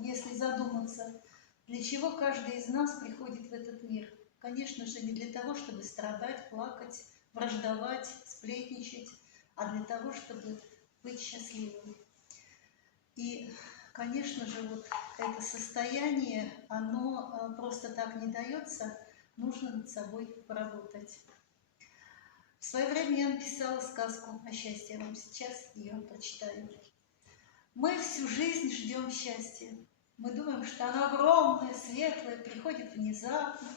если задуматься, для чего каждый из нас приходит в этот мир? Конечно же, не для того, чтобы страдать, плакать, враждовать, сплетничать, а для того, чтобы быть счастливым. И, конечно же, вот это состояние, оно просто так не дается, нужно над собой поработать. В свое время я написала сказку о счастье, я вам сейчас ее прочитаю. Мы всю жизнь ждем счастья. Мы думаем, что оно огромное, светлое, приходит внезапно,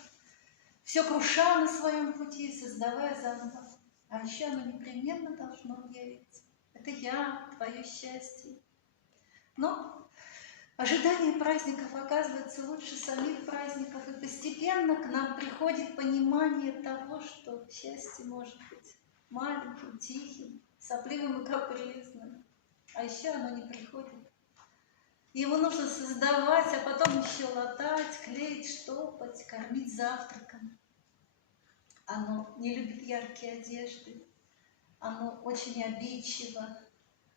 все круша на своем пути, создавая заново. А еще оно непременно должно явиться. Это я, твое счастье. Но ожидание праздников оказывается лучше самих праздников, и постепенно к нам приходит понимание того, что счастье может быть маленьким, тихим, сопливым и капризным. А еще оно не приходит. Его нужно создавать, а потом еще латать, клеить, штопать, кормить завтраком. Оно не любит яркие одежды, оно очень обидчиво,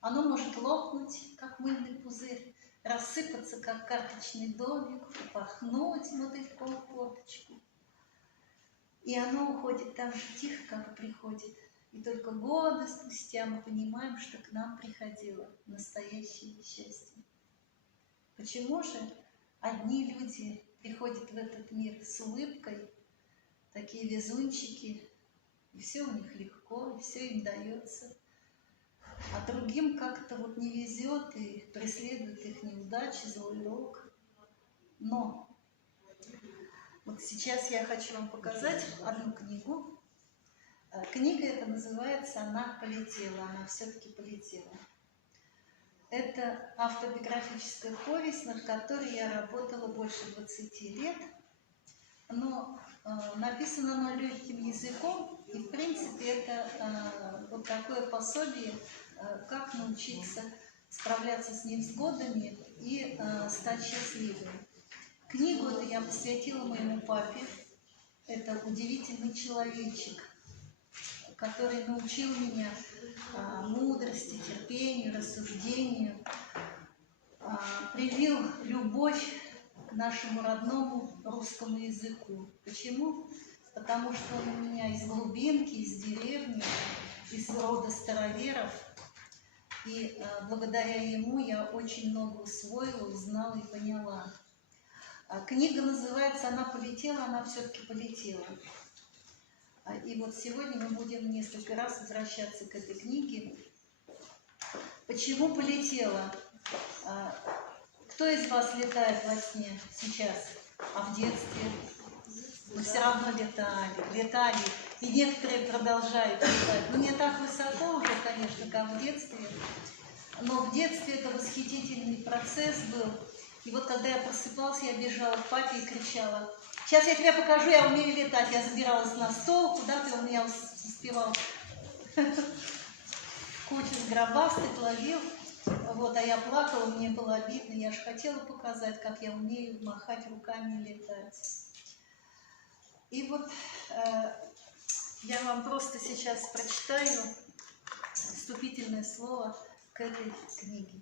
оно может лопнуть, как мыльный пузырь, рассыпаться, как карточный домик, упахнуть мотыльком в форточку. И оно уходит так же тихо, как и приходит. И только годы спустя мы понимаем, что к нам приходило настоящее счастье. Почему же одни люди приходят в этот мир с улыбкой, такие везунчики, и все у них легко, и все им дается, а другим как-то вот не везет, и преследует их неудачи, злой рок. Но вот сейчас я хочу вам показать одну книгу. Книга эта называется «Она полетела», она все-таки полетела. Это автобиографическая повесть, над которой я работала больше 20 лет, но написано оно легким языком, и в принципе это вот такое пособие, как научиться справляться с невзгодами и стать счастливым. Книгу эту я посвятила моему папе. Это удивительный человечек, который научил меня мудрости, терпению, рассуждению, привил любовь к нашему родному русскому языку. Почему? Потому что он у меня из глубинки, из деревни, из рода староверов. И благодаря ему я очень много усвоила, узнала и поняла. Книга называется «Она полетела», она все-таки полетела. И вот сегодня мы будем несколько раз возвращаться к этой книге. Почему полетела? Кто из вас летает во сне сейчас? А в детстве? Мы все равно летали. И некоторые продолжают летать. Ну, не так высоко уже, конечно, как в детстве. Но в детстве это восхитительный процесс был. И вот когда я просыпалась, я бежала к папе и кричала: «Сейчас я тебе покажу, я умею летать». Я забиралась на стол, куда ты у меня успевал. Кучу сгробастых ловил. Вот, а я плакала, мне было обидно. Я же хотела показать, как я умею махать руками и летать. И вот я вам просто сейчас прочитаю вступительное слово к этой книге.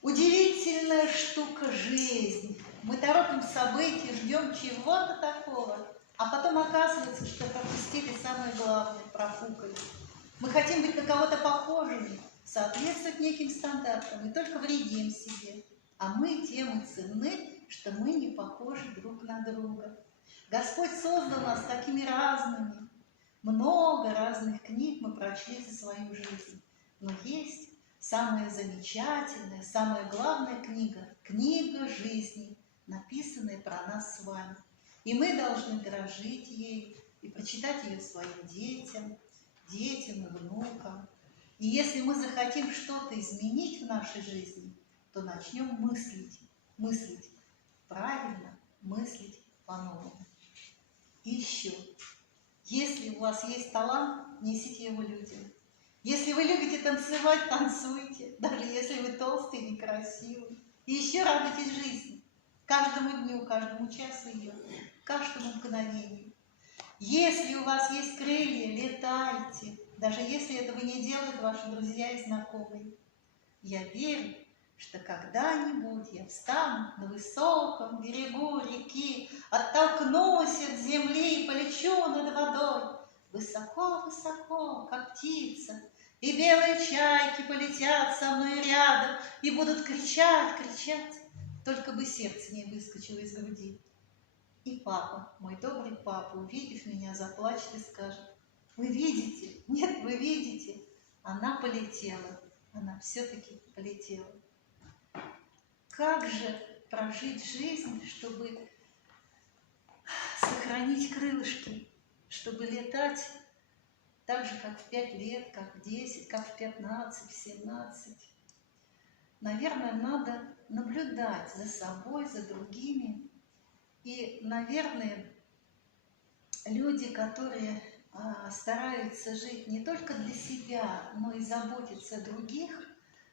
Удивительная штука жизнь. Мы торопим события, ждем чего-то такого, а потом оказывается, что пропустили самое главное, профукали. Мы хотим быть на кого-то похожими, соответствовать неким стандартам, и только вредим себе. А мы тем и ценны, что мы не похожи друг на друга. Господь создал нас такими разными. Много разных книг мы прочли за свою жизнь. Но есть самая замечательная, самая главная книга – книга жизни, написанная про нас с вами. И мы должны дорожить ею и прочитать ее своим детям и внукам. И если мы захотим что-то изменить в нашей жизни, то начнем мыслить правильно, мыслить по-новому. И еще, если у вас есть талант, несите его людям. Если вы любите танцевать, танцуйте, даже если вы толстый и некрасивый. И еще радуйтесь жизни, каждому дню, каждому часу ее, каждому мгновению. Если у вас есть крылья, летайте, даже если этого не делают ваши друзья и знакомые. Я верю, что когда-нибудь я встану на высоком берегу реки, оттолкнусь от земли и полечу над водой высоко-высоко, как птица, и белые чайки полетят со мной рядом и будут кричать, кричать, только бы сердце не выскочило из груди. И папа, мой добрый папа, увидев меня, заплачет и скажет: вы видите? Нет, вы видите? Она полетела, она все-таки полетела. Как же прожить жизнь, чтобы сохранить крылышки, чтобы летать так же, как в 5 лет, как в 10, как в 15, в 17? Наверное, надо наблюдать за собой, за другими. И, наверное, люди, которые стараются жить не только для себя, но и заботиться о других,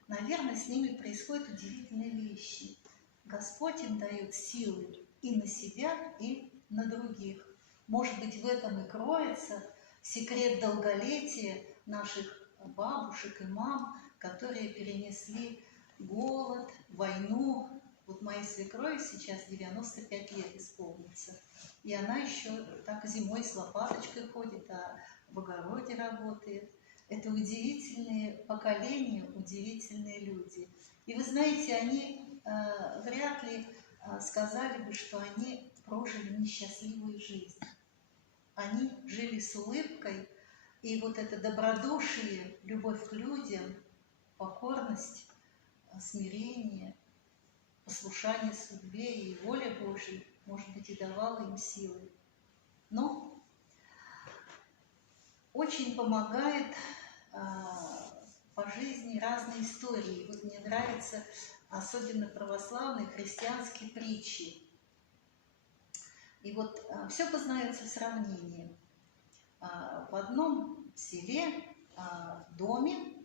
наверное, с ними происходят удивительные вещи. Господь им дает силы и на себя, и на других. Может быть, в этом и кроется секрет долголетия наших бабушек и мам, которые перенесли голод, войну. Вот моей свекрови сейчас 95 лет исполнится. И она еще так зимой с лопаточкой ходит, а в огороде работает. Это удивительные поколения, удивительные люди. И вы знаете, они вряд ли сказали бы, что они прожили несчастливую жизнь. Они жили с улыбкой, и вот это добродушие, любовь к людям, покорность, смирение, послушание судьбе и воле Божьей, может быть, и давало им силы. Но очень помогает по жизни разные истории. Вот мне нравятся особенно православные христианские притчи. И вот все познается в сравнении. В одном селе, доме,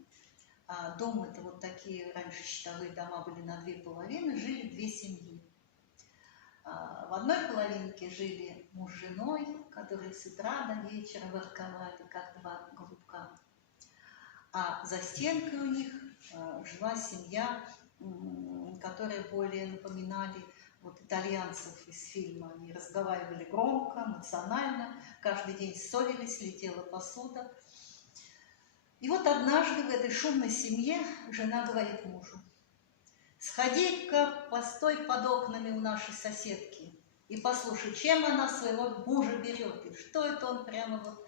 дом это вот такие, раньше щитовые дома были на 2 половины, жили 2 семьи. В одной половинке жили муж с женой, которые с утра до вечера ворковали, как 2 голубка. А за стенкой у них жила семья, которая более напоминали вот итальянцев из фильма. Они разговаривали громко, эмоционально, каждый день ссорились, летела посуда. И вот однажды в этой шумной семье жена говорит мужу: сходи-ка, постой под окнами у нашей соседки и послушай, чем она своего мужа берет, и что это он прямо вот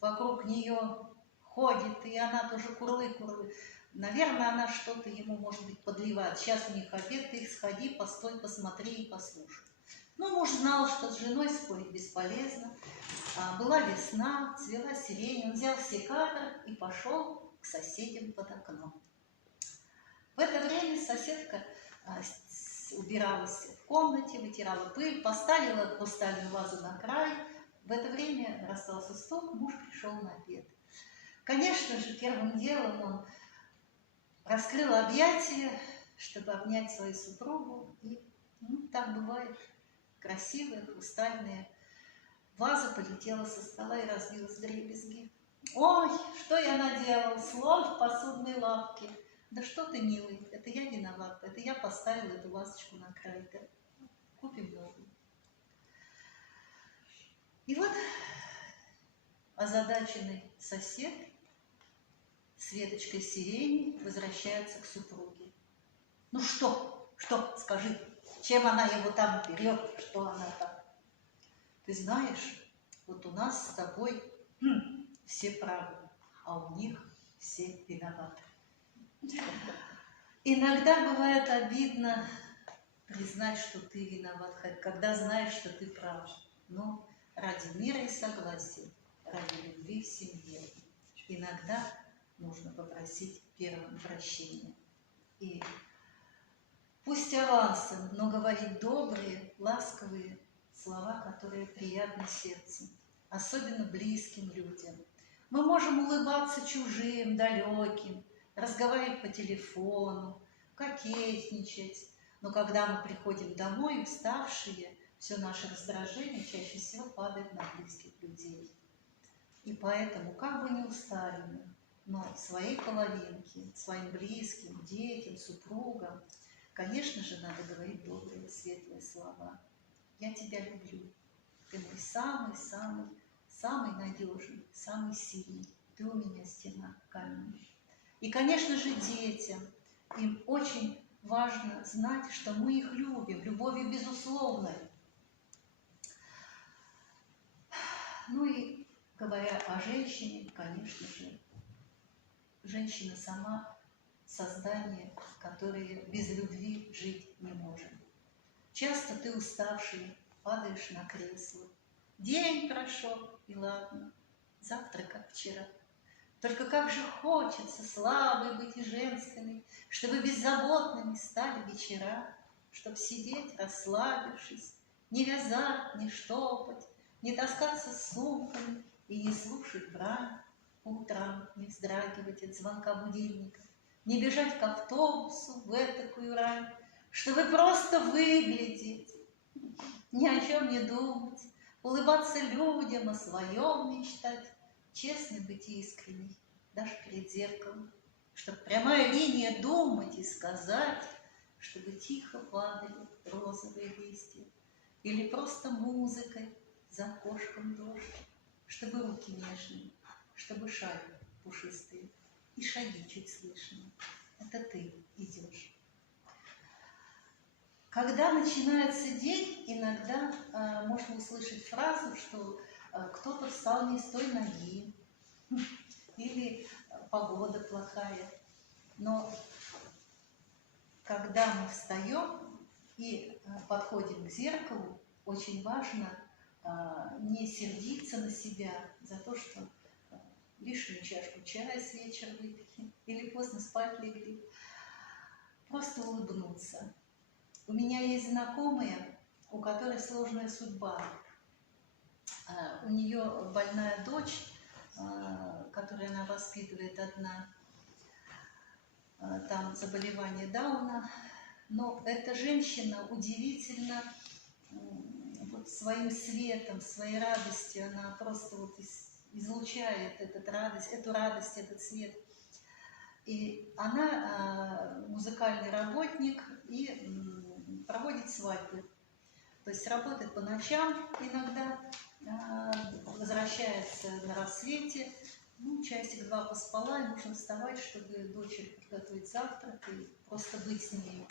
вокруг нее ходит, и она тоже курлы-курлы. Наверное, она что-то ему, может быть, подливает. Сейчас у них обед, ты сходи, постой, посмотри и послушай. Ну, муж знал, что с женой спорить бесполезно. Была весна, цвела сирень, он взял секатор и пошел к соседям под окном. В это время соседка убиралась в комнате, вытирала пыль, поставила хрустальную вазу на край. В это время раздался стук, муж пришел на обед. Конечно же, первым делом он раскрыл объятия, чтобы обнять свою супругу. И так бывает, красивая хрустальная ваза полетела со стола и разбилась вдребезги. Ой, что я наделал, слон в посудной лавке. Да что ты, милый, это я виноват, это я поставила эту вазочку на край. Купим новую. И вот озадаченный сосед с веточкой сирени возвращается к супруге. Ну что, скажи, чем она его там берет, что она там? Ты знаешь, вот у нас с тобой все правы, а у них все виноваты. Иногда бывает обидно признать, что ты виноват, когда знаешь, что ты прав. Но ради мира и согласия, ради любви в семье, иногда нужно попросить первым прощения. И пусть авансом, но говорить добрые, ласковые слова, которые приятны сердцу, особенно близким людям. Мы можем улыбаться чужим, далеким, разговаривать по телефону, кокетничать, но когда мы приходим домой, уставшие, все наше раздражение чаще всего падает на близких людей. И поэтому, как бы ни устали мы, но своей половинке, своим близким, детям, супругам, конечно же, надо говорить добрые, светлые слова. Я тебя люблю. Ты мой самый-самый, самый надежный, самый сильный. Ты у меня стена каменная. И, конечно же, детям. Им очень важно знать, что мы их любим, любовью безусловной. Ну и говоря о женщине, конечно же, женщина сама создание, которое без любви жить не может. Часто ты уставший, падаешь на кресло. День прошел, и ладно, завтра как вчера. Только как же хочется слабой быть и женственной, чтобы беззаботными стали вечера, чтоб сидеть, расслабившись, не вязать, не штопать, не таскаться с сумками и не слушать брань, по утрам не вздрагивать от звонка будильника, не бежать к автобусу в этакую рань, чтобы просто выглядеть, ни о чем не думать, улыбаться людям, о своем мечтать, честно быть искренней, даже перед зеркалом, чтобы прямая линия думать и сказать, чтобы тихо падали розовые листья, или просто музыкой за окошком дождь, чтобы руки нежные, чтобы шали пушистые и шаги чуть слышны. Это ты идешь. Когда начинается день, иногда можно услышать фразу, что кто-то встал не с той ноги, или погода плохая. Но когда мы встаем и подходим к зеркалу, очень важно не сердиться на себя за то, что лишнюю чашку чая с вечера выпили или поздно спать легли. Просто улыбнуться. У меня есть знакомая, у которой сложная судьба. У нее больная дочь, которую она воспитывает одна, там заболевание Дауна. Но эта женщина удивительно вот своим светом, своей радостью, она просто вот излучает эту радость, этот свет. И она музыкальный работник и проводит свадьбы. То есть работает по ночам иногда, возвращается на рассвете, ну, часик-два поспала, и нужно вставать, чтобы дочери приготовить завтрак и просто быть с ней.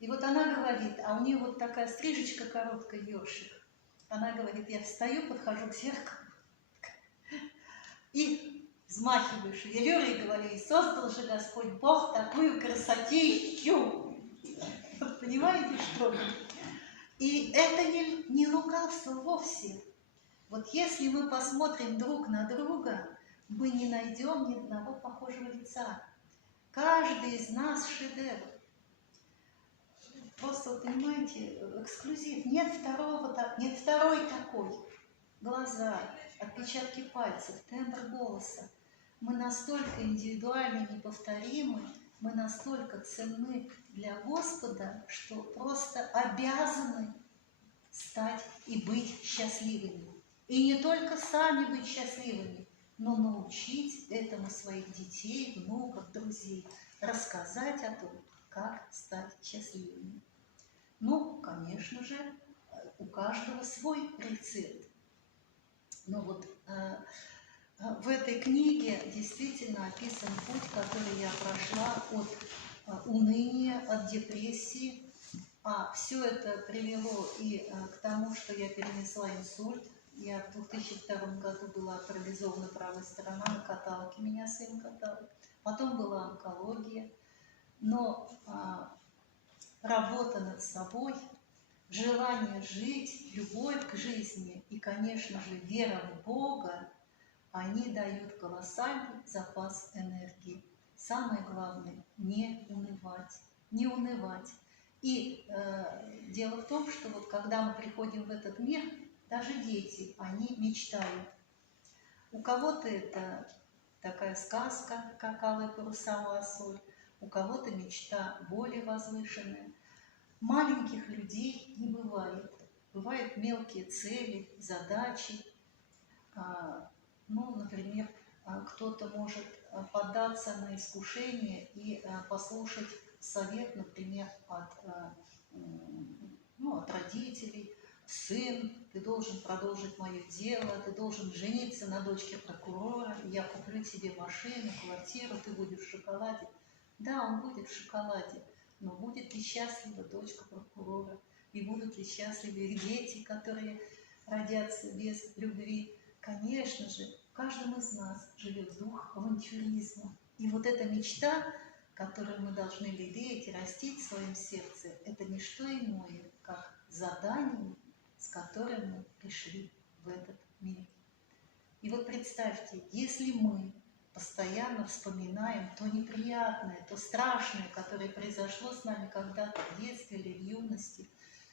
И вот она говорит, а у нее вот такая стрижечка короткая, ёршик. Она говорит, я встаю, подхожу к зеркалу и взмахиваю шевелюрой и говорю, и создал же Господь Бог такую красотищу. Понимаете, что? И это не лукавство вовсе. Вот если мы посмотрим друг на друга, мы не найдем ни одного похожего лица. Каждый из нас шедевр. Просто, вот, понимаете, эксклюзив. Нет второй такой. Глаза, отпечатки пальцев, тембр голоса. Мы настолько индивидуальны, неповторимы, мы настолько ценны для Господа, что просто обязаны стать и быть счастливыми. И не только сами быть счастливыми, но научить этому своих детей, внуков, друзей, рассказать о том, как стать счастливыми. Ну, конечно же, у каждого свой рецепт. Но вот в этой книге действительно описан путь, который я прошла от уныния, от депрессии. А все это привело и к тому, что я перенесла инсульт. Я в 2002 году была парализована правая сторона, на каталке меня сын катал. Потом была онкология. Но работа над собой, желание жить, любовь к жизни и, конечно же, вера в Бога, они дают колоссальный запас энергии. Самое главное – не унывать, не унывать. И дело в том, что вот когда мы приходим в этот мир, даже дети, они мечтают. У кого-то это такая сказка, как алые паруса лосоль, у кого-то мечта более возвышенная. Маленьких людей не бывает. Бывают мелкие цели, задачи. Ну, например, кто-то может поддаться на искушение и послушать совет, например, от родителей. Сын, ты должен продолжить мое дело, ты должен жениться на дочке прокурора, я куплю тебе машину, квартиру, ты будешь в шоколаде. Да, он будет в шоколаде, но будет ли счастлива дочка прокурора? И будут ли счастливы их дети, которые родятся без любви? Конечно же, в каждом из нас живет дух авантюризма. И вот эта мечта, которую мы должны лелеять и растить в своем сердце, это не что иное, как задание, с которым мы пришли в этот мир. И вот представьте, если мы постоянно вспоминаем то неприятное, то страшное, которое произошло с нами когда-то в детстве или в юности,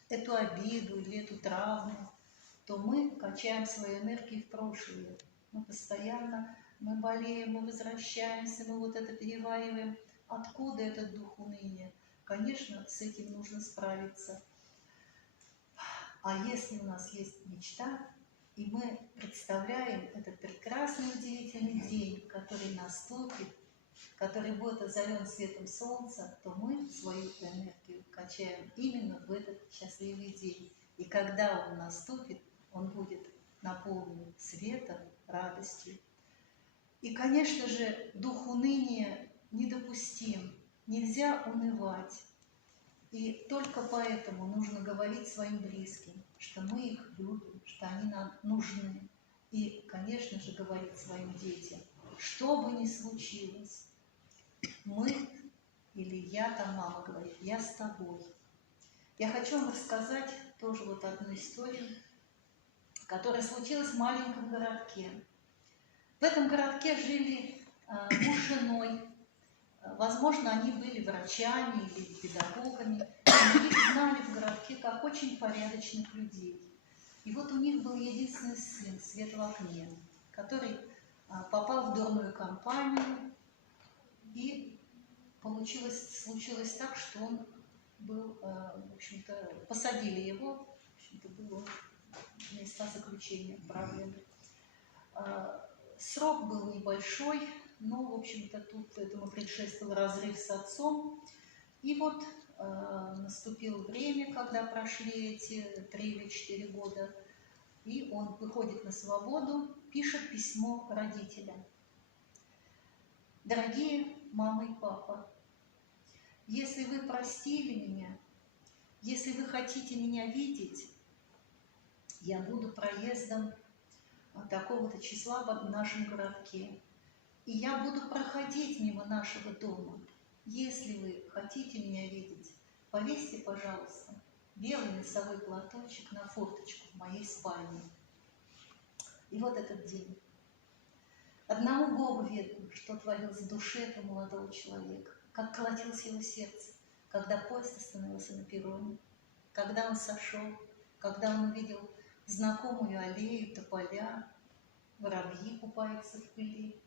эту обиду или эту травму, то мы качаем свою энергию в прошлое. Мы постоянно, мы болеем, мы возвращаемся, мы вот это перевариваем. Откуда этот дух уныния? Конечно, с этим нужно справиться. А если у нас есть мечта, и мы представляем этот прекрасный, удивительный день, который наступит, который будет озарен светом солнца, то мы свою энергию качаем именно в этот счастливый день. И когда он наступит, он будет наполнен светом, радостью. И, конечно же, дух уныния недопустим. Нельзя унывать. И только поэтому нужно говорить своим близким, что мы их любим, что они нам нужны. И, конечно же, говорить своим детям, что бы ни случилось, мы, или я, там мама говорит, я с тобой. Я хочу вам рассказать тоже вот одну историю, которая случилась в маленьком городке. В этом городке жили муж с женой. Возможно, они были врачами или педагогами. И их знали в городке как очень порядочных людей. И вот у них был единственный сын, Свет в окне, который попал в дурную компанию. И случилось так, что он был, в общем-то, посадили его, в общем-то, было места заключения отправлены. Срок был небольшой, но, в общем-то, тут этому предшествовал разрыв с отцом. И вот наступило время, когда прошли эти 3 или 4 года, и он выходит на свободу, пишет письмо родителям. Дорогие мама и папа, если вы простили меня, если вы хотите меня видеть, я буду проездом такого-то числа в нашем городке. И я буду проходить мимо нашего дома. Если вы хотите меня видеть, повесьте, пожалуйста, белый носовой платочек на форточку в моей спальне. И вот этот день. Одному Богу ведомо, что творилось в душе этого молодого человека, как колотилось его сердце, когда поезд остановился на перроне, когда он сошел, когда он увидел знакомую аллею, тополя, воробьи купаются в пыли,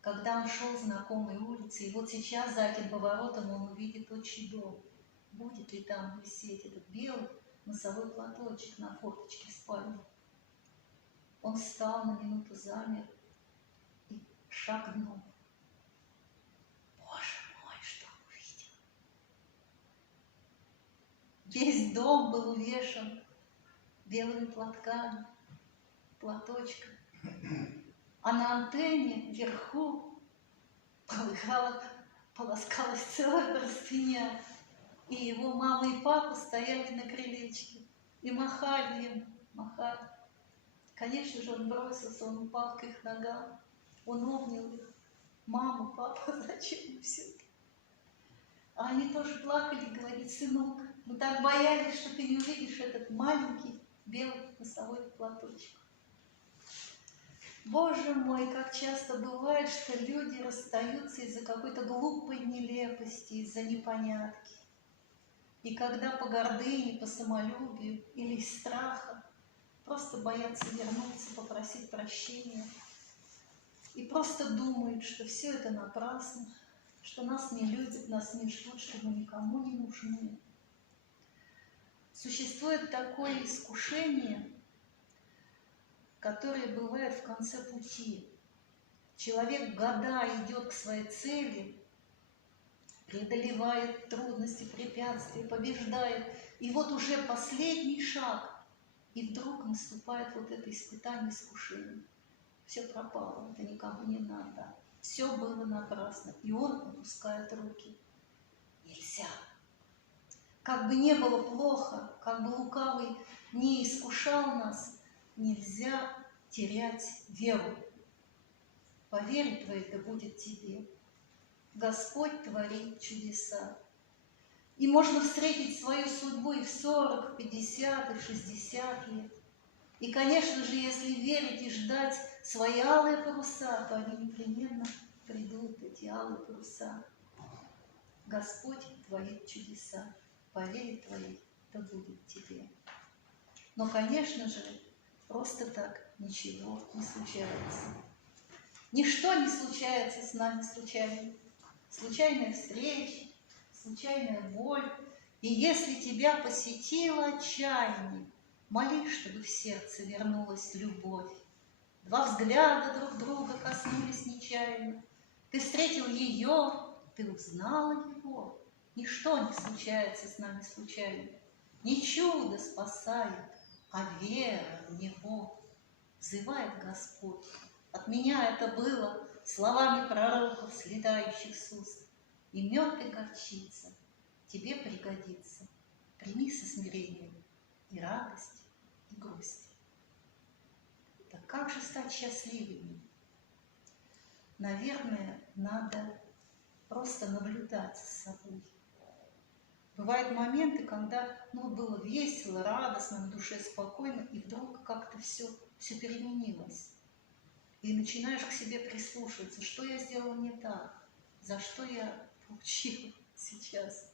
когда он шел знакомой улицей, и вот сейчас за этим поворотом он увидит отчий дом. Будет ли там висеть этот белый носовой платочек на форточке спальни? Он встал, на минуту замер и шагнул. Боже мой, что увидел! Весь дом был увешан белыми платками, платочками. А на антенне вверху полоскалась целая простыня. И его мама и папа стояли на крылечке и махали им, махали. Конечно же, он бросился, он упал к их ногам, он обнял их. Мама, папа, зачем все это? А они тоже плакали и говорили: сынок, мы так боялись, что ты не увидишь этот маленький белый носовой платочек. Боже мой, как часто бывает, что люди расстаются из-за какой-то глупой нелепости, из-за непонятки. И когда по гордыне, по самолюбию или из страха просто боятся вернуться, попросить прощения, и просто думают, что все это напрасно, что нас не любят, нас не ждут, что мы никому не нужны. Существует такое искушение, которое бывает в конце пути. Человек года идет к своей цели, преодолевает трудности, препятствия, побеждает. И вот уже последний шаг, и вдруг наступает вот это испытание, искушение. Все пропало, это никому не надо. Все было напрасно. И он опускает руки. Нельзя. Как бы не было плохо, как бы лукавый не искушал нас, нельзя терять веру. По вере твоей да будет тебе. Господь творит чудеса. И можно встретить свою судьбу и в 40, 50, и в 60 лет. И, конечно же, если верить и ждать свои алые паруса, то они непременно придут, эти алые паруса. Господь творит чудеса. По вере твоей да будет тебе. Но, конечно же, просто так ничего не случается. Ничто не случается с нами случайно. Случайная встреча, случайная боль. И если тебя посетило отчаяние, молись, чтобы в сердце вернулась любовь. Два взгляда друг друга коснулись нечаянно. Ты встретил ее, ты узнала его. Ничто не случается с нами случайно. Не чудо спасает, а вера в него. Взывает Господь. От меня это было словами пророков, слетающих с уст. И мед и горчица тебе пригодится. Прими со смирением и радость, и грусть. Так как же стать счастливыми? Наверное, надо просто наблюдать за собой. Бывают моменты, когда было весело, радостно, на душе спокойно, и вдруг как-то все переменилось. И начинаешь к себе прислушиваться, что я сделала не так, за что я получила сейчас.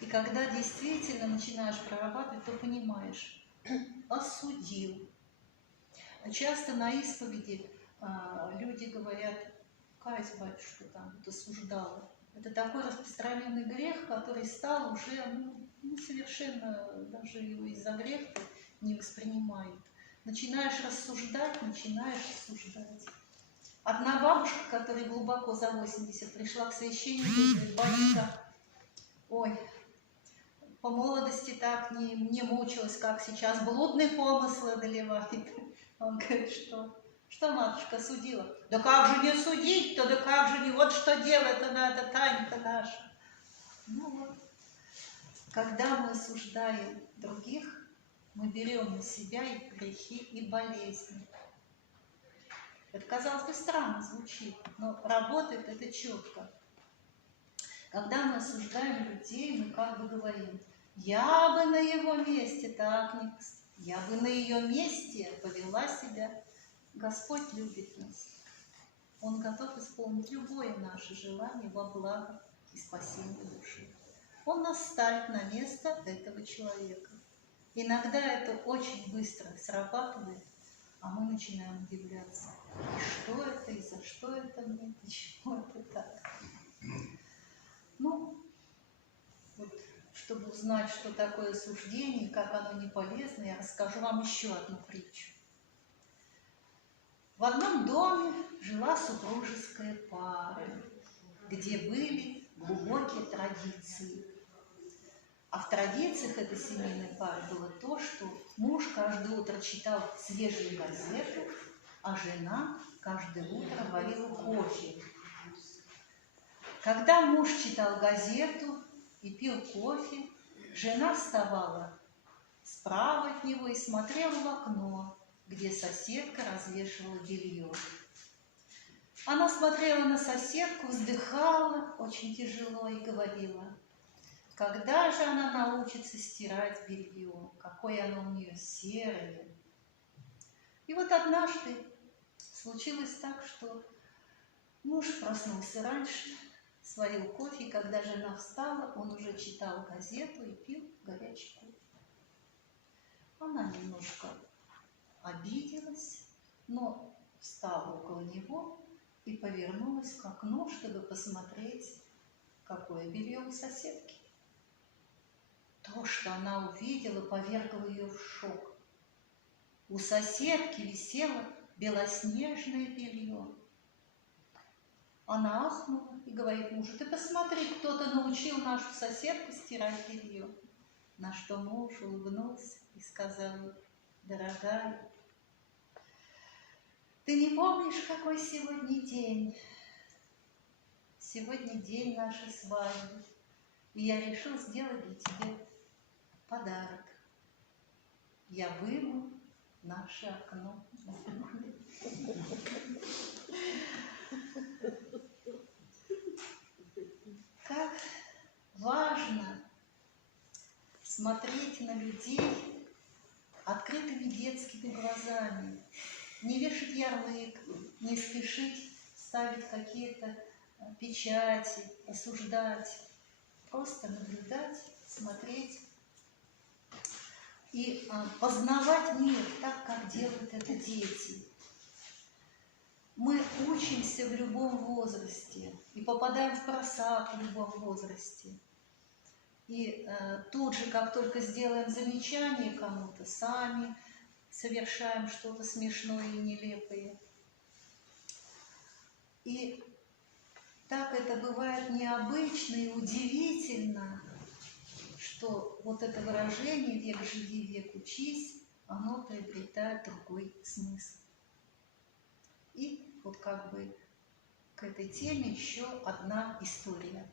И когда действительно начинаешь прорабатывать, то понимаешь, осудил. Часто на исповеди люди говорят: каюсь, батюшка, там, осуждала. Это такой распространенный грех, который стал уже совершенно, даже его из-за греха не воспринимают. Начинаешь рассуждать, начинаешь осуждать. Одна бабушка, которая глубоко за 80, пришла к священнику и говорит: батюшка, ой, по молодости так не мучилась, как сейчас, блудные помыслы одолевает. Он говорит: что, матушка, судила? Да как же не судить-то, да как же не, вот что делать-то надо, Танька наша. Вот. Когда мы осуждаем других, мы берем на себя их грехи и болезни. Это, казалось бы, странно звучит, но работает это четко. Когда мы осуждаем людей, мы как бы говорим: я бы на его месте так не, я бы на ее месте повела себя. Господь любит нас. Он готов исполнить любое наше желание во благо и спасение души. Он нас ставит на место этого человека. Иногда это очень быстро срабатывает, а мы начинаем удивляться. И что это, и за что это мне, почему это так? Чтобы узнать, что такое осуждение, как оно не полезно, я расскажу вам еще одну притчу. В одном доме жила супружеская пара, где были глубокие традиции. А в традициях этой семейной пары было то, что муж каждое утро читал свежую газету, а жена каждое утро варила кофе. Когда муж читал газету и пил кофе, жена вставала справа от него и смотрела в окно, где соседка развешивала белье. Она смотрела на соседку, вздыхала очень тяжело и говорила: когда же она научится стирать белье, какое оно у нее серое. И вот однажды случилось так, что муж проснулся раньше, сварил кофе, и когда жена встала, он уже читал газету и пил горячий кофе. Она немножко обиделась, но встала около него и повернулась к окну, чтобы посмотреть, какое белье у соседки. То, что она увидела, повергло ее в шок. У соседки висело белоснежное белье, Она ахнула и говорит мужу: ты посмотри, кто-то научил нашу соседку стирать белье. На что муж улыбнулся и сказал: дорогая, ты не помнишь, какой сегодня день? Сегодня день нашей свадьбы, и я решил сделать для тебя подарок. Я вымыл наше окно. Как важно смотреть на людей открытыми детскими глазами, не вешать ярлык, не спешить ставить какие-то печати, осуждать, просто наблюдать, смотреть и познавать мир так, как делают это дети. Мы учимся в любом возрасте и попадаем в просак в любом возрасте. И тут же, как только сделаем замечание кому-то, сами совершаем что-то смешное и нелепое. И так это бывает необычно и удивительно, что вот это выражение «век живи, век учись», оно приобретает другой смысл. И вот как бы к этой теме еще одна история.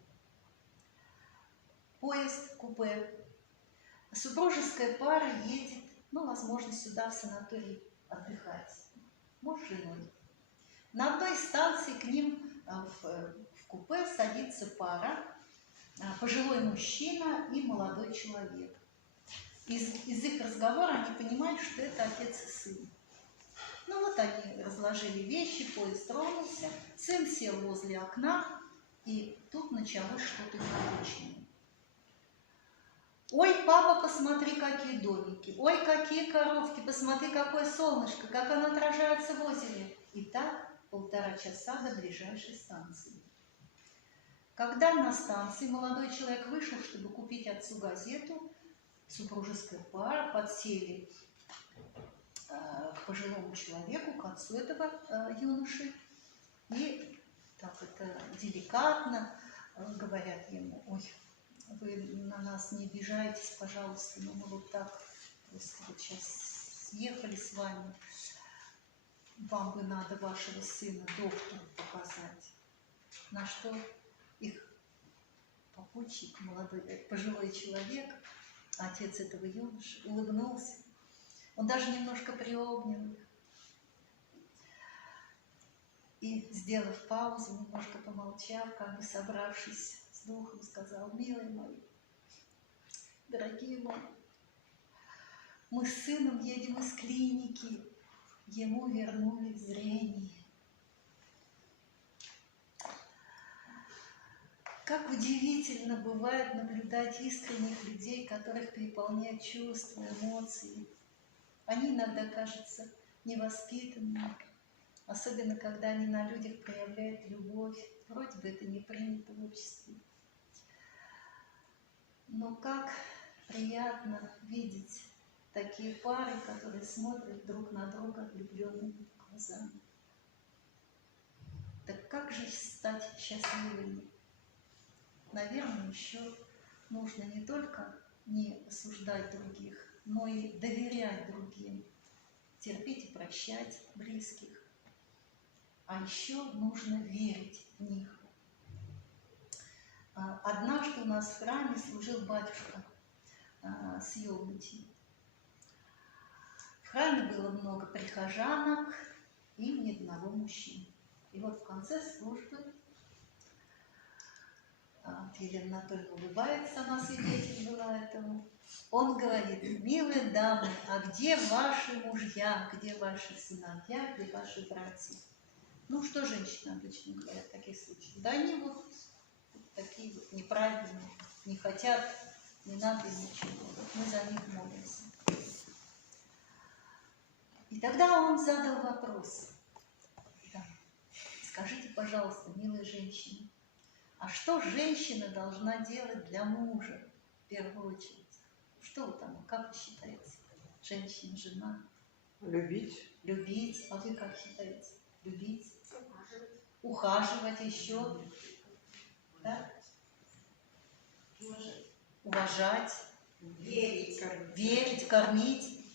Поезд, купе. Супружеская пара едет, возможно, сюда в санаторий отдыхать. Муж с женой. На одной станции к ним в купе садится пара, пожилой мужчина и молодой человек. Из их разговора они понимают, что это отец и сын. Они разложили вещи, поезд тронулся, сын сел возле окна, и тут началось что-то необычное. Ой, папа, посмотри, какие домики, ой, какие коровки, посмотри, какое солнышко, как оно отражается в озере. И так 1,5 часа до ближайшей станции. Когда на станции молодой человек вышел, чтобы купить отцу газету, супружеская пара подсели к пожилому человеку, к отцу этого юноши, и так это деликатно говорят ему: ой, вы на нас не обижайтесь, пожалуйста, но мы вот так просто вот сейчас съехали с вами, вам бы надо вашего сына доктору показать. На что их попутчик, молодой, пожилой человек, отец этого юноши, улыбнулся. Он даже немножко приобнял их. И, сделав паузу, немножко помолчав, как бы собравшись с духом, сказал: милые мои, дорогие мои, мы с сыном едем из клиники, ему вернули зрение. Как удивительно бывает наблюдать искренних людей, которых переполняют чувства, эмоции. Они иногда кажутся невоспитанными, особенно когда они на людях проявляют любовь. Вроде бы это не принято в обществе. Но как приятно видеть такие пары, которые смотрят друг на друга влюбленными глазами. Так как же стать счастливыми? Наверное, еще нужно не только не осуждать других, но и доверять другим, терпеть и прощать близких. А еще нужно верить в них. Однажды у нас в храме служил батюшка с Елмути. В храме было много прихожанок и ни одного мужчины. И вот в конце службы Елена Анатольевна улыбается, она свидетель была этому. Он говорит: милые дамы, а где ваши мужья, где ваши сыновья, где ваши братья? Что женщины обычно говорят в таких случаях? Да они вот такие вот неправильные, не хотят, не надо ничего. Мы за них молимся. И тогда он задал вопрос: да, скажите, пожалуйста, милые женщины, а что женщина должна делать для мужа в первую очередь? Что вы там, как вы считаете? Женщина, жена? Любить. Любить. А вы как считаете? Любить? ухаживать еще, да? Уважать, верить, кормить.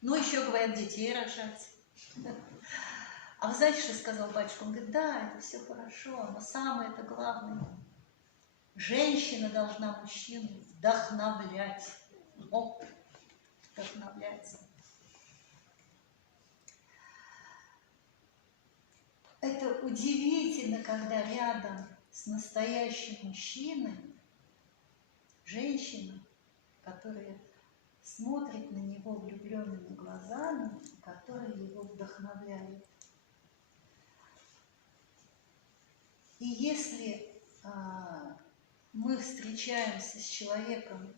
Ну, еще, говорят, детей рожать. А вы знаете, что сказал батюшка? Он говорит, да, это все хорошо, но самое это главное. Женщина должна мужчину вдохновлять. О, вдохновлять. Это удивительно, когда рядом с настоящим мужчиной женщина, которая смотрит на него влюбленными глазами, которая его вдохновляет. И если мы встречаемся с человеком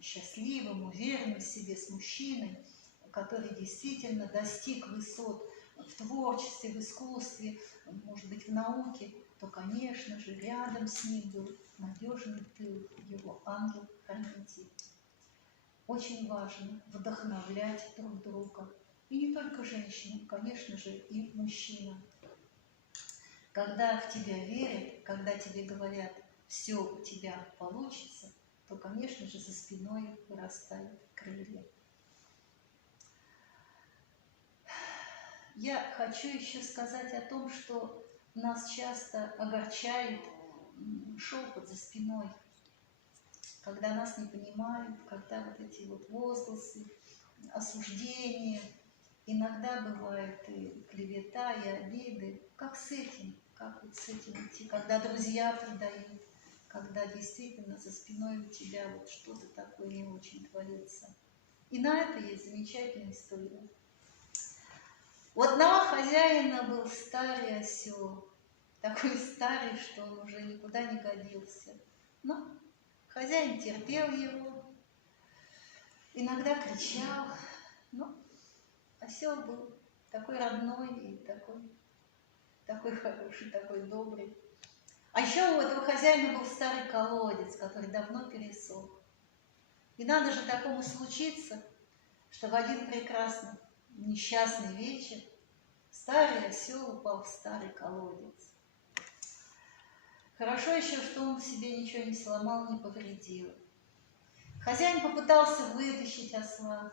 счастливым, уверенным в себе, с мужчиной, который действительно достиг высот в творчестве, в искусстве, может быть, в науке, то, конечно же, рядом с ним был надежный тыл, его ангел-хранитель. Очень важно вдохновлять друг друга. И не только женщину, конечно же, и мужчина. Когда в тебя верят, когда тебе говорят, все у тебя получится, то, конечно же, за спиной вырастают крылья. Я хочу еще сказать о том, что нас часто огорчает шепот за спиной, когда нас не понимают, когда вот эти вот возгласы, осуждения, иногда бывает и клевета, и обиды. Как с этим? Как вот с этим идти? Когда друзья предают, когда действительно за спиной у тебя вот что-то такое не очень творится. И на это есть замечательная история. У одного хозяина был старый осел, такой старый, что он уже никуда не годился. Но хозяин терпел его, иногда кричал, но осел был такой родной и такой хороший, такой добрый. А еще у этого хозяина был старый колодец, который давно пересох. И надо же такому случиться, что в один прекрасный несчастный вечер старый осел упал в старый колодец. Хорошо еще, что он себе ничего не сломал, не повредил. Хозяин попытался вытащить осла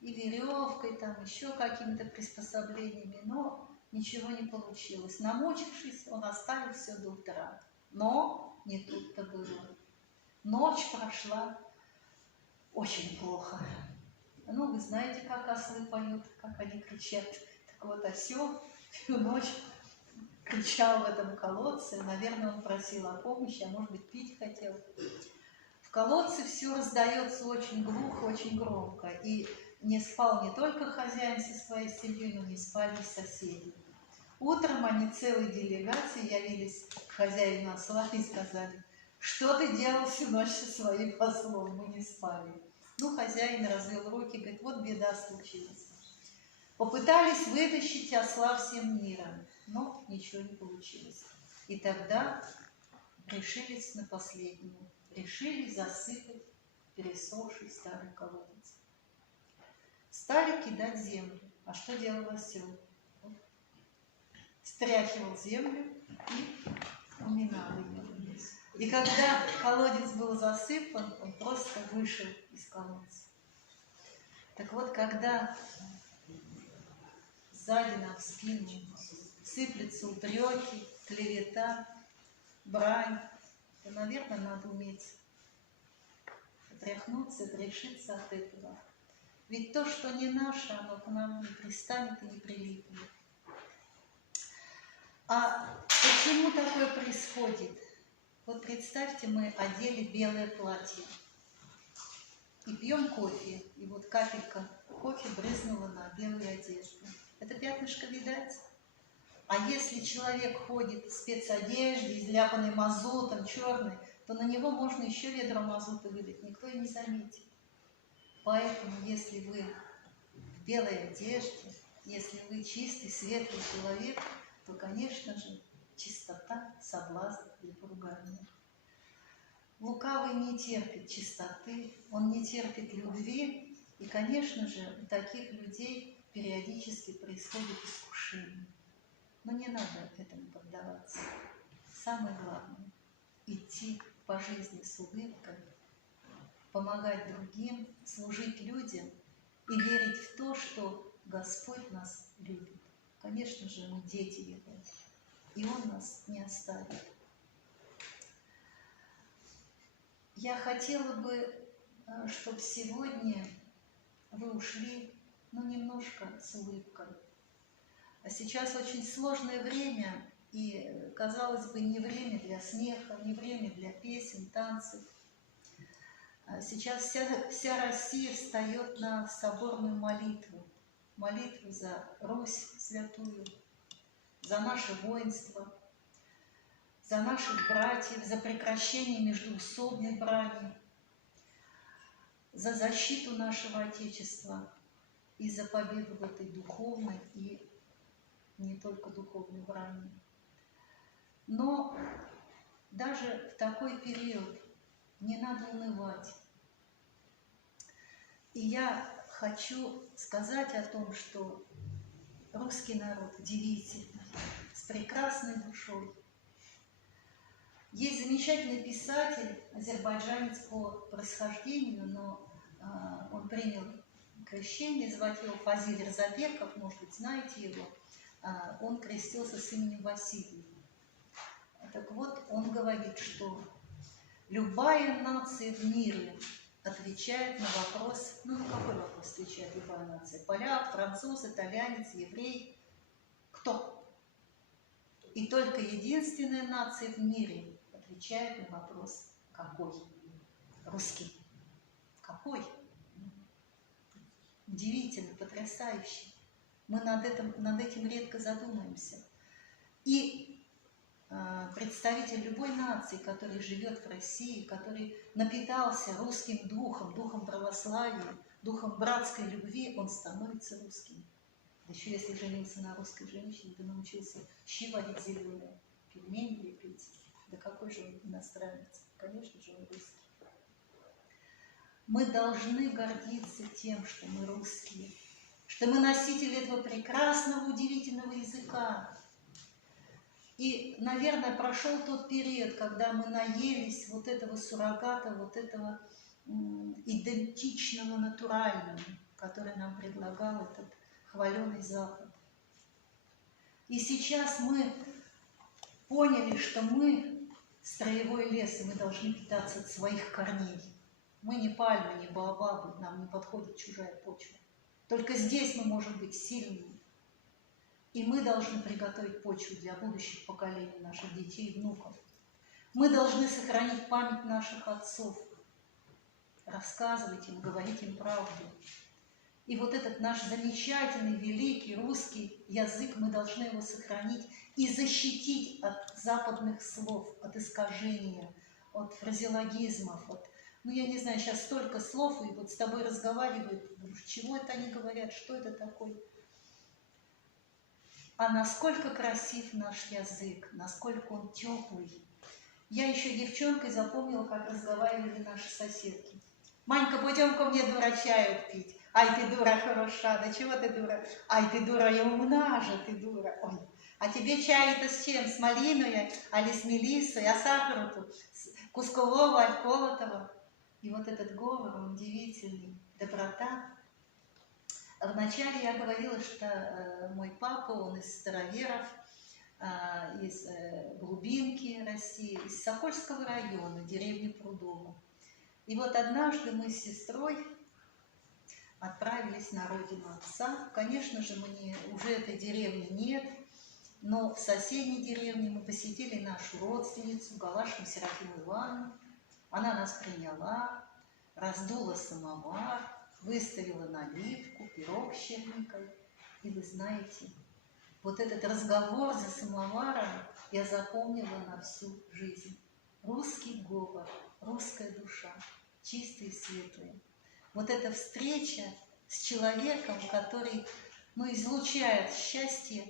и веревкой, там еще какими-то приспособлениями, но ничего не получилось. Намучившись, он оставил все до утра. Но не тут-то было. Ночь прошла очень плохо. Ну, вы знаете, как ослы поют, как они кричат. Так вот, осел всю ночь кричал в этом колодце. Наверное, он просил о помощи, а может быть, пить хотел. В колодце все раздается очень глухо, очень громко. И не спал не только хозяин со своей семьей, но не спали соседи. Утром они целой делегацией явились к хозяину осла и сказали, что ты делал всю ночь со своим ослом, мы не спали. Ну, хозяин развел руки, говорит, вот беда случилась. Попытались вытащить осла всем миром, но ничего не получилось. И тогда решились на последнее. Решили засыпать пересохший старый колодец. Стали кидать землю. А что делал осел? Стряхивал землю и уминал ее. И когда колодец был засыпан, он просто вышел из колодца. Так вот, когда сзади нам в спину сыплются упреки, клевета, брань, то, наверное, надо уметь отряхнуться, отрешиться от этого. Ведь то, что не наше, оно к нам не пристанет и не прилипнет. А почему такое происходит? Вот представьте, мы одели белое платье и пьем кофе, и вот капелька кофе брызнула на белую одежду. Это пятнышко видать? А если человек ходит в спецодежде, изляпанной мазутом, черной, то на него можно еще ведро мазута вылить, никто и не заметит. Поэтому, если вы в белой одежде, если вы чистый, светлый человек, то, конечно же, чистота, соблазн для поругания. Лукавый не терпит чистоты, он не терпит любви, и, конечно же, у таких людей периодически происходит искушение. Но не надо этому поддаваться. Самое главное – идти по жизни с улыбкой, помогать другим, служить людям и верить в то, что Господь нас любит. Конечно же, мы дети Его, и Он нас не оставит. Я хотела бы, чтобы сегодня вы ушли, немножко с улыбкой. А сейчас очень сложное время, и, казалось бы, не время для смеха, не время для песен, танцев. Сейчас вся Россия встает на соборную молитву. Молитву за Русь святую, за наше воинство, за наших братьев, за прекращение междоусобной брани, за защиту нашего Отечества и за победу в этой духовной и не только духовной брани. Но даже в такой период не надо унывать. И я хочу сказать о том, что русский народ удивительный, с прекрасной душой. Есть замечательный писатель, азербайджанец по происхождению, но он принял крещение, звать его Фазиль Рзабеков, может быть, знаете его. Он крестился с именем Василий. Так вот, он говорит, что любая нация в мире отвечает на вопрос, на какой вопрос отвечает любая нация? Поляк, француз, итальянец, еврей. Кто? И только единственная нация в мире отвечает на вопрос, какой? Русский. Какой? Удивительно, потрясающе. Мы над этим редко задумаемся. И представитель любой нации, который живет в России, который напитался русским духом, духом православия, духом братской любви, он становится русским. Да еще если женился на русской женщине, да научился щи варить зеленые, пельмени лепить. Да какой же он иностранец? Конечно же, он русский. Мы должны гордиться тем, что мы русские, что мы носители этого прекрасного, удивительного языка. И, наверное, прошел тот период, когда мы наелись вот этого суррогата, вот этого идентичного натурального, который нам предлагал этот хваленый Запад. И сейчас мы поняли, что мы строевой лес, и мы должны питаться от своих корней. Мы не пальмы, не баобабы, нам не подходит чужая почва. Только здесь мы можем быть сильными. И мы должны приготовить почву для будущих поколений, наших детей и внуков. Мы должны сохранить память наших отцов, рассказывать им, говорить им правду. И вот этот наш замечательный, великий русский язык, мы должны его сохранить и защитить от западных слов, от искажения, от фразеологизмов, я не знаю, сейчас столько слов, и вот с тобой разговаривают, чего это они говорят, что это такое. А насколько красив наш язык, насколько он теплый. Я еще девчонкой запомнила, как разговаривали наши соседки. Манька, пойдем ко мне, дура, чаю пить. Ай, ты дура хороша, да чего ты дура? Ай, ты дура, и умна же ты дура. Ой, а тебе чай-то с чем? С малиной, али с мелиссой, а сахару-то? С кускового, аль колотого? И вот этот говор, он удивительный, доброта. Вначале я говорила, что мой папа, он из староверов, из глубинки России, из Сокольского района, деревни Прудово. И вот однажды мы с сестрой отправились на родину отца. Конечно же, уже этой деревни нет, но в соседней деревне мы посетили нашу родственницу, Галашину Серафиму Ивановну. Она нас приняла, раздула самовар, выставила наливку, пирог с черникой. И вы знаете, вот этот разговор за самоваром я запомнила на всю жизнь. Русский говор, русская душа, чистая и светлая. Вот эта встреча с человеком, который, излучает счастье,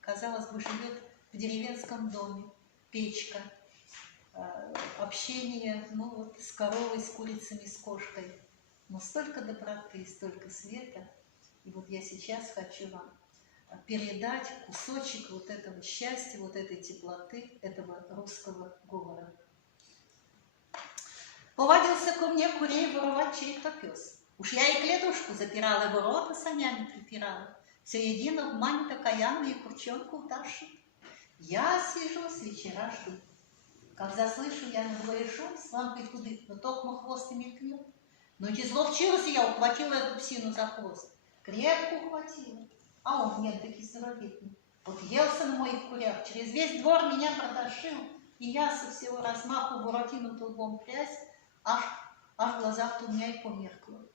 казалось бы, живет в деревенском доме, печка, общение, с коровой, с курицами, с кошкой. Но столько доброты, столько света. И вот я сейчас хочу вам передать кусочек вот этого счастья, вот этой теплоты, этого русского говора. Повадился ко мне курей воровать чей-то пес. Уж я и клетушку запирала, ворота санями припирала. Все едино в мань окаянную курчонку утащит. Я сижу, с вечера жду. Как заслышу я на дворе шум, с лампой туды, но токмо хвост и мелькнет. Но изловчилась я, ухватила эту псину за хвост. Крепко ухватила. А он нет таки сыровитный. Вот елся на моих курях, через весь двор меня протащил, и я со всего размаху буратину толбом трясь, аж в глазах-то у меня и померкло.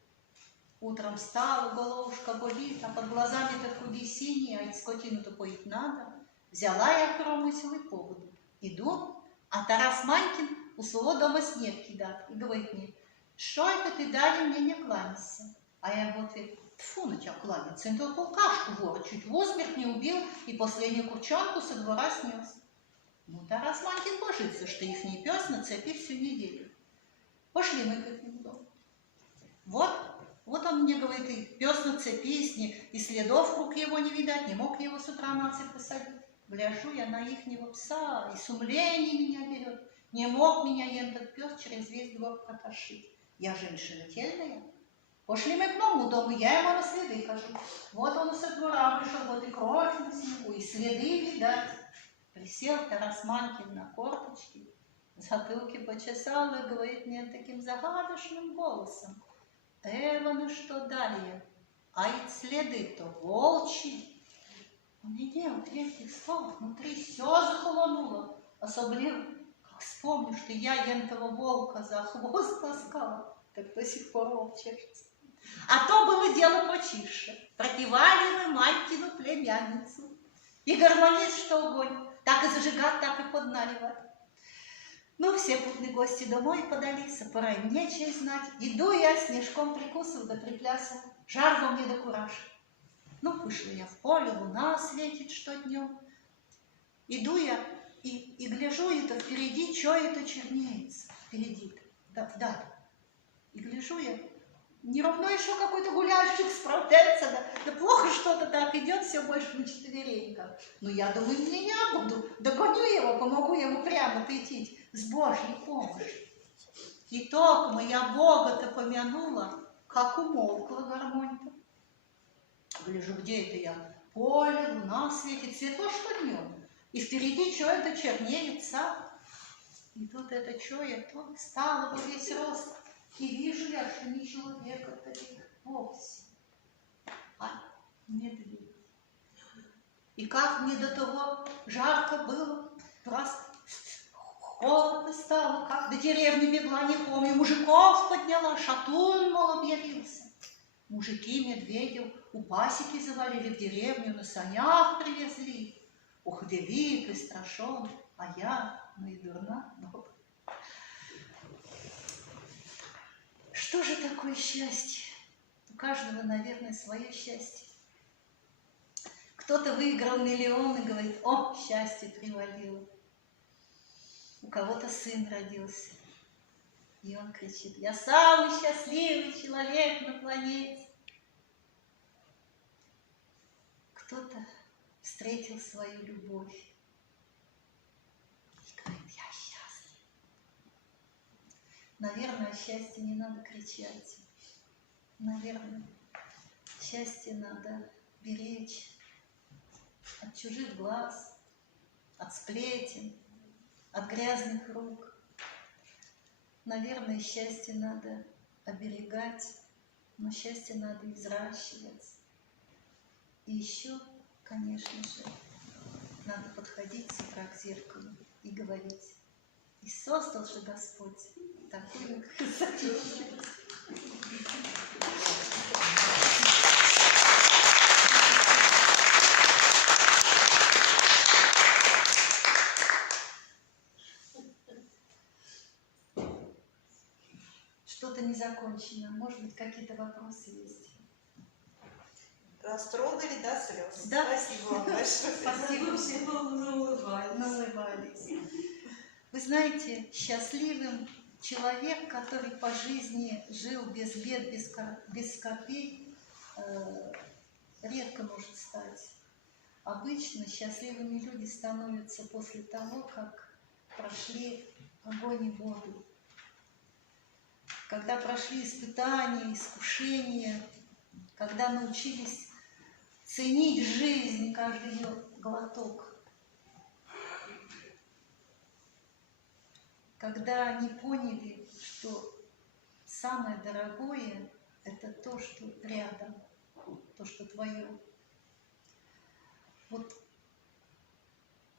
Утром встала, головушка болит, а под глазами-то круги синие, а и скотину-то поить надо. Взяла я промысел и поводу. Иду, а Тарас Манькин у своего дома снег кидает и говорит мне: «Что это ты, Дарья, мне не кланяйся?» А я в ответ: «Тьфу на тебя кланяться, он только алкашку вора чуть в усмерть не убил и последнюю курчонку со двора снес». Ну, Тарас Манькин божится, что ихний пес на цепи всю неделю. Пошли мы к этому дому. Вот он мне говорит, и пес на цепи, и следов рук его не видать, не мог его с утра на цепь посадить. Гляжу я на ихнего пса, и сумление меня берет. Не мог меня этот пес через весь двор протащить. Я женщина тельная. Пошли мы к новому дому, я ему на следы кажу. Вот он со двора пришел, вот и кровь на снегу, и следы видать. Присел Тарас Манькин на корточки, затылки почесал и говорит мне таким загадочным голосом: «Эваны что далее, а и следы-то волчьи». Он не делал третьих слов, внутри все захолонуло, особливо, как вспомню, что я ентого волка за хвост таскала, так до сих пор волк чешется. А то было дело почише. Пропивали мы Манькину племянницу. И гармонист, что огонь, так и зажигать, так и подналивать. Ну, все путные гости домой подались, а пора им нечего знать. Иду я, снежком прикусываю да приплясываю, жар во мне да кураж. Ну, вышла я в поле, луна светит что днем. Иду я и гляжу, это впереди, что это чернеется впереди, да. И гляжу я, не равно еще какой-то гулящик справляется, да плохо что-то так идет, все больше на четвереньках. Но я думаю, мне не буду, догоню его, помогу ему прямо прийти с Божьей помощью. И только я Бога-то помянула, как умолкла гармонь-то. Гляжу, где это я? Поле, луна светит, светло, что днем. И впереди что это чернеется. И тут это что это встала во весь рост. И вижу я, что не человека-то вовсе, а медведь. И как мне до того жарко было, просто холодно стало, как до деревни бегла, не помню, мужиков подняла, шатун, мол, объявился. Мужики медведев у пасеки завалили в деревню, на санях привезли. Ух, велик и страшен, а я, ну и дурна, но... Что же такое счастье? У каждого, наверное, свое счастье. Кто-то выиграл миллион и говорит: «О, счастье привалило». У кого-то сын родился, и он кричит: «Я самый счастливый человек на планете». Кто-то встретил свою любовь и говорит: «Я счастлив». Наверное, о счастье не надо кричать. Наверное, счастье надо беречь от чужих глаз, от сплетен, от грязных рук. Наверное, счастье надо оберегать, но счастье надо взращивать. И еще, конечно же, надо подходить с утра к зеркалу и говорить: «И создал же Господь такую красоту». Что-то не закончено. Может быть, какие-то вопросы есть? Растрогали до слез. Да. Спасибо вам большое. Спасибо, все наулыбались. Вы знаете, счастливым человек, который по жизни жил без бед, без скорбей, редко может стать. Обычно счастливыми люди становятся после того, как прошли огонь и воду. Когда прошли испытания, искушения, когда научились ценить жизнь, каждый ее глоток. Когда они поняли, что самое дорогое – это то, что рядом, то, что твое. Вот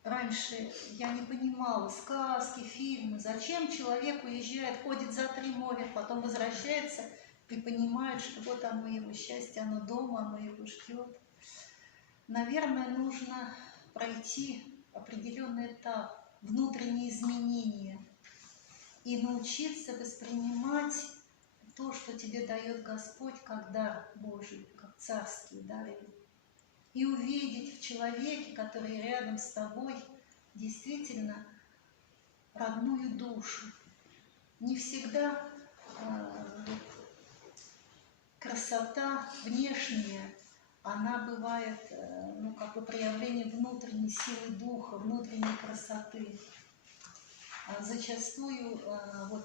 раньше я не понимала сказки, фильмы, зачем человек уезжает, ходит за 3 моря, потом возвращается и понимает, что вот оно его счастье, оно дома, оно его ждет. Наверное, нужно пройти определенный этап, внутренние изменения и научиться воспринимать то, что тебе дает Господь, как дар Божий, как царские дары. И увидеть в человеке, который рядом с тобой, действительно родную душу. Не всегда красота внешняя, она бывает, как бы проявление внутренней силы духа, внутренней красоты. Зачастую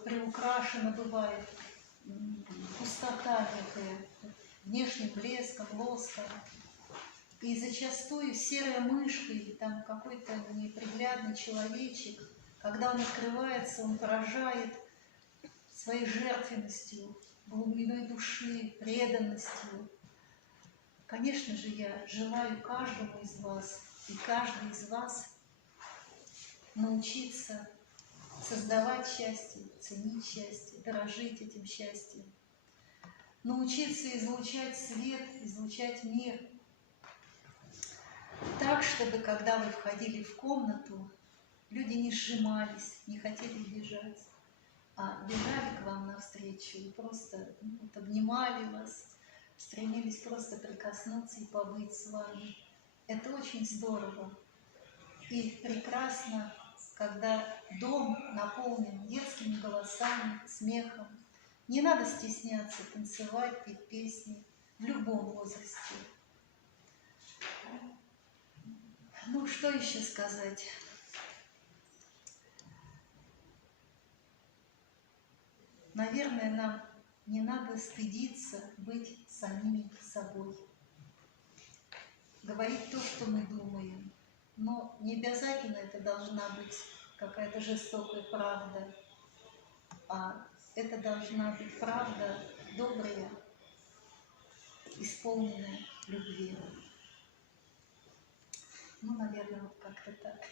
приукрашена бывает пустота некая, внешним блеском, лоском. И зачастую серая мышка или там какой-то неприглядный человечек, когда он открывается, он поражает своей жертвенностью, глубиной души, преданностью. Конечно же, я желаю каждому из вас и каждой из вас научиться создавать счастье, ценить счастье, дорожить этим счастьем, научиться излучать свет, излучать мир, так, чтобы, когда вы входили в комнату, люди не сжимались, не хотели бежать, а бежали к вам навстречу и просто обнимали вас, стремились просто прикоснуться и побыть с вами. Это очень здорово и прекрасно, когда дом наполнен детскими голосами, смехом. Не надо стесняться танцевать, петь песни в любом возрасте. Ну, что еще сказать? Наверное, нам не надо стыдиться быть самими собой. Говорить то, что мы думаем. Но не обязательно это должна быть какая-то жестокая правда, а это должна быть правда добрая, исполненная любви. Ну, наверное, вот как-то так.